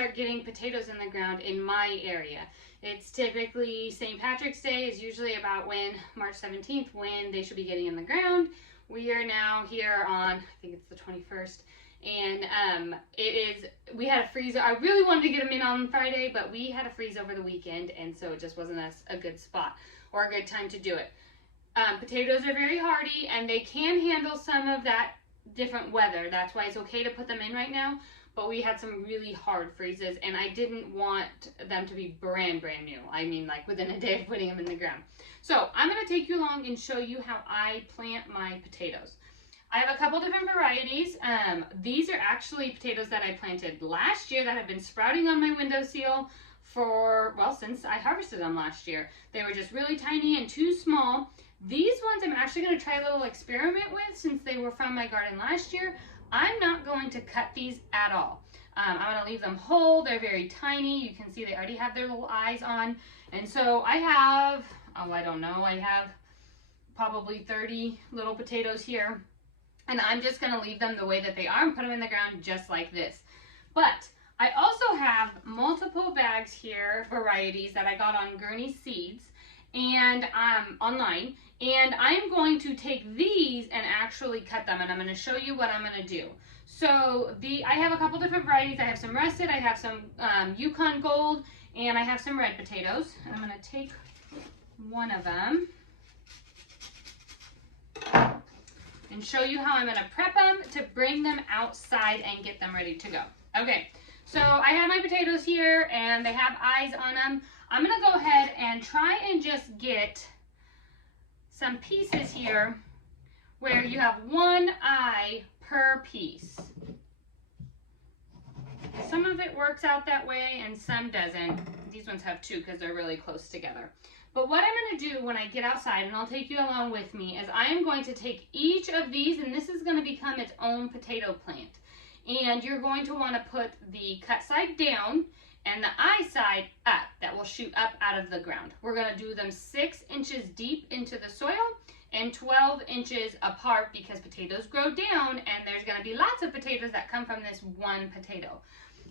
start getting potatoes in the ground in my area. It's typically St. Patrick's Day is usually about when, March 17th, when they should be getting in the ground. We are now here on, I think it's the 21st, and we had a freeze. I really wanted to get them in on Friday, but we had a freeze over the weekend, and so it just wasn't a good spot or a good time to do it. Potatoes are very hardy, and they can handle some of that different weather. That's why it's okay to put them in right now. But we had some really hard freezes, and I didn't want them to be brand new. I mean, like within a day of putting them in the ground. So I'm going to take you along and show you how I plant my potatoes. I have a couple different varieties. These are actually potatoes that I planted last year that have been sprouting on my windowsill for, well, since I harvested them last year. They were just really tiny and too small. These ones I'm actually going to try a little experiment with since they were from my garden last year. I'm not going to cut these at all. I'm going to leave them whole. They're very tiny. You can see they already have their little eyes on. And so I have, I don't know, I have probably 30 little potatoes here. And I'm just going to leave them the way that they are and put them in the ground just like this. But I also have multiple bags here, varieties that I got on Gurney Seeds and online. And I'm going to take these and actually cut them, and I'm going to show you what I'm going to do. So I have a couple different varieties. I have some russet, I have some Yukon Gold, and I have some red potatoes. And I'm going to take one of them and show you how I'm going to prep them to bring them outside and get them ready to go. Okay, so I have my potatoes here, and they have eyes on them. I'm going to go ahead and try and just get some pieces here where you have one eye per piece. Some of it works out that way and some doesn't. These ones have two because they're really close together. But what I'm going to do when I get outside, and I'll take you along with me, is I am going to take each of these, and this is going to become its own potato plant. And you're going to want to put the cut side down and the eye side up, that will shoot up out of the ground. We're going to do them 6 inches deep into the soil and 12 inches apart because potatoes grow down, and there's going to be lots of potatoes that come from this one potato.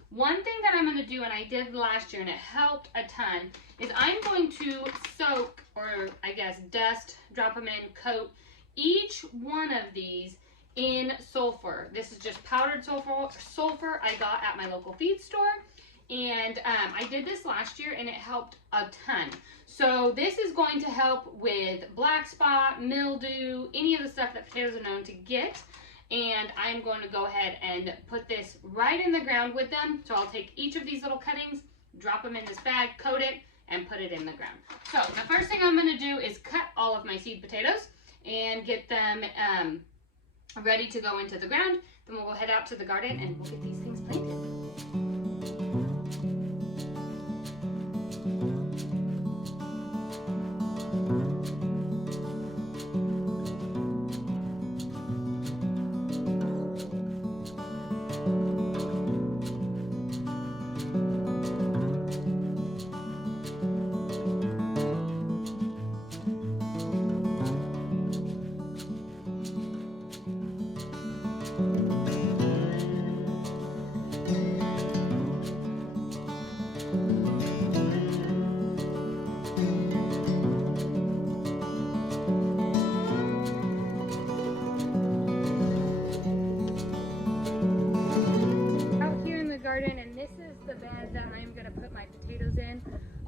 One thing that I'm going to do, and I did last year and it helped a ton, is I'm going to soak, or I guess dust, drop them in, coat each one of these in sulfur. This is just powdered sulfur I got at my local feed store. And I did this last year and it helped a ton. So this is going to help with black spot, mildew, any of the stuff that potatoes are known to get. And I'm going to go ahead and put this right in the ground with them. So I'll take each of these little cuttings, drop them in this bag, coat it, and put it in the ground. So the first thing I'm going to do is cut all of my seed potatoes and get them ready to go into the ground. Then we'll head out to the garden and we'll get these things planted.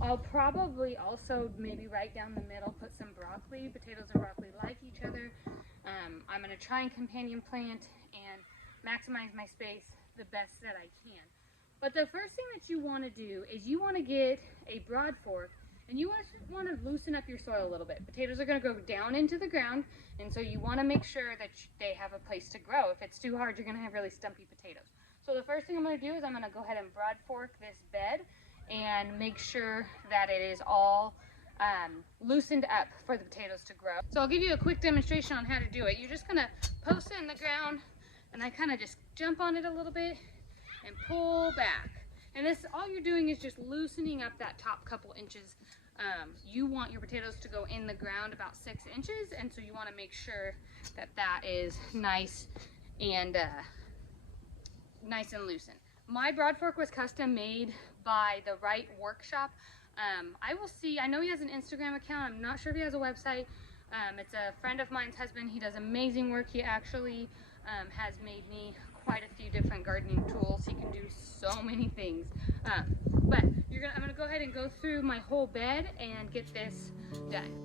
I'll probably also maybe right down the middle put some broccoli. Potatoes and broccoli like each other. I'm going to try and companion plant and maximize my space the best that I can. But the first thing that you want to do is you want to get a broad fork and you want to loosen up your soil a little bit. Potatoes are going to go down into the ground, and so you want to make sure that they have a place to grow. If it's too hard, you're going to have really stumpy potatoes. So the first thing I'm going to do is I'm going to go ahead and broad fork this bed and make sure that it is all loosened up for the potatoes to grow. So I'll give you a quick demonstration on how to do it. You're just gonna post it in the ground, and I kind of just jump on it a little bit and pull back. And this, all you're doing is just loosening up that top couple inches. You want your potatoes to go in the ground about 6 inches, and so you want to make sure that that is nice and loosened. My broad fork was custom made by the Right Workshop. I know he has an Instagram account. I'm not sure if he has a website. It's a friend of mine's husband. He does amazing work. He actually has made me quite a few different gardening tools. He can do so many things. But I'm gonna go ahead and go through my whole bed and get this done.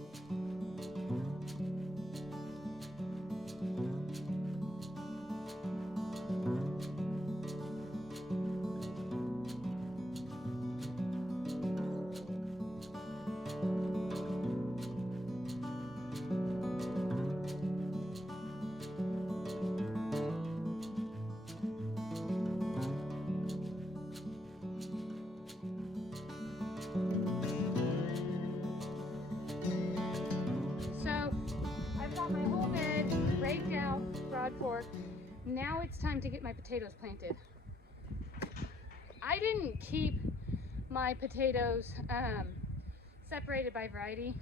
My whole bed raked out, broad fork. Now it's time to get my potatoes planted. I didn't keep my potatoes separated by variety.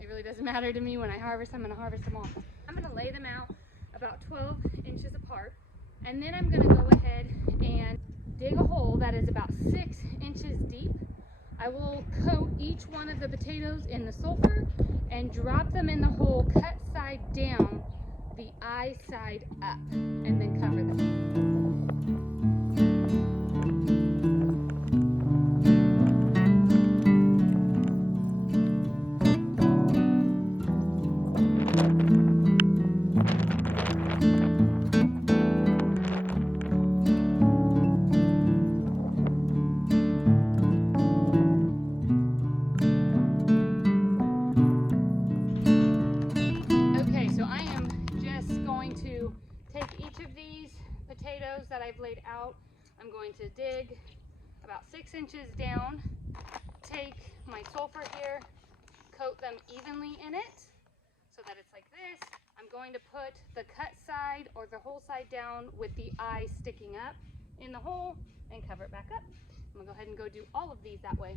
It really doesn't matter to me. When I harvest, I'm going to harvest them all. I'm going to lay them out about 12 inches apart, and then I'm going to go ahead and dig a hole that is about 6 inches deep. I will coat each one of the potatoes in the sulfur and drop them in the hole, cut side down, the eye side up, and then cover them. Potatoes that I've laid out, I'm going to dig about 6 inches down, take my sulfur here, coat them evenly in it so that it's like this. I'm going to put the cut side or the whole side down with the eye sticking up in the hole and cover it back up. I'm gonna go ahead and go do all of these that way.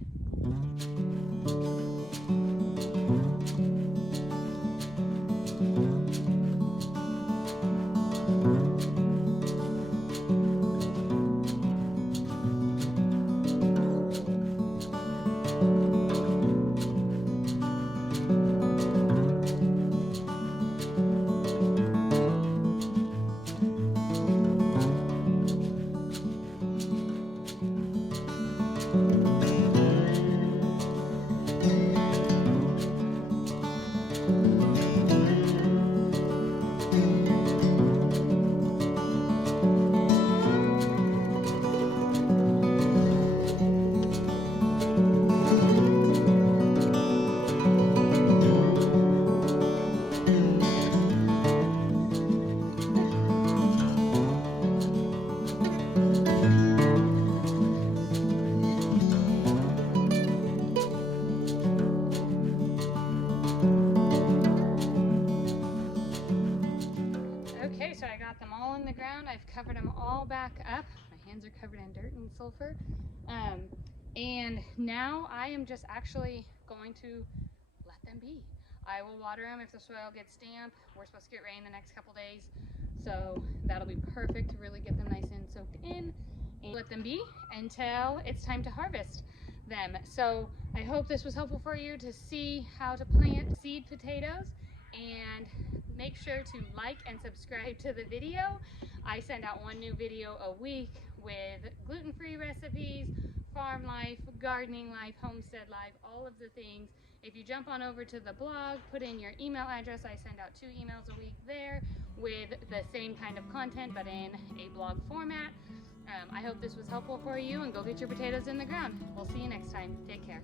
So I got them all in the ground. I've covered them all back up. My hands are covered in dirt and sulfur. And now I am just actually going to let them be. I will water them if the soil gets damp. We're supposed to get rain the next couple days, so that'll be perfect to really get them nice and soaked in, and let them be until it's time to harvest them. So I hope this was helpful for you to see how to plant seed potatoes, and make sure to like and subscribe to the video. I send out one new video a week with gluten-free recipes, farm life, gardening life, homestead life, all of the things. If you jump on over to the blog, put in your email address, I send out 2 emails a week there with the same kind of content but in a blog format. I hope this was helpful for you, and go get your potatoes in the ground. We'll see you next time. Take care.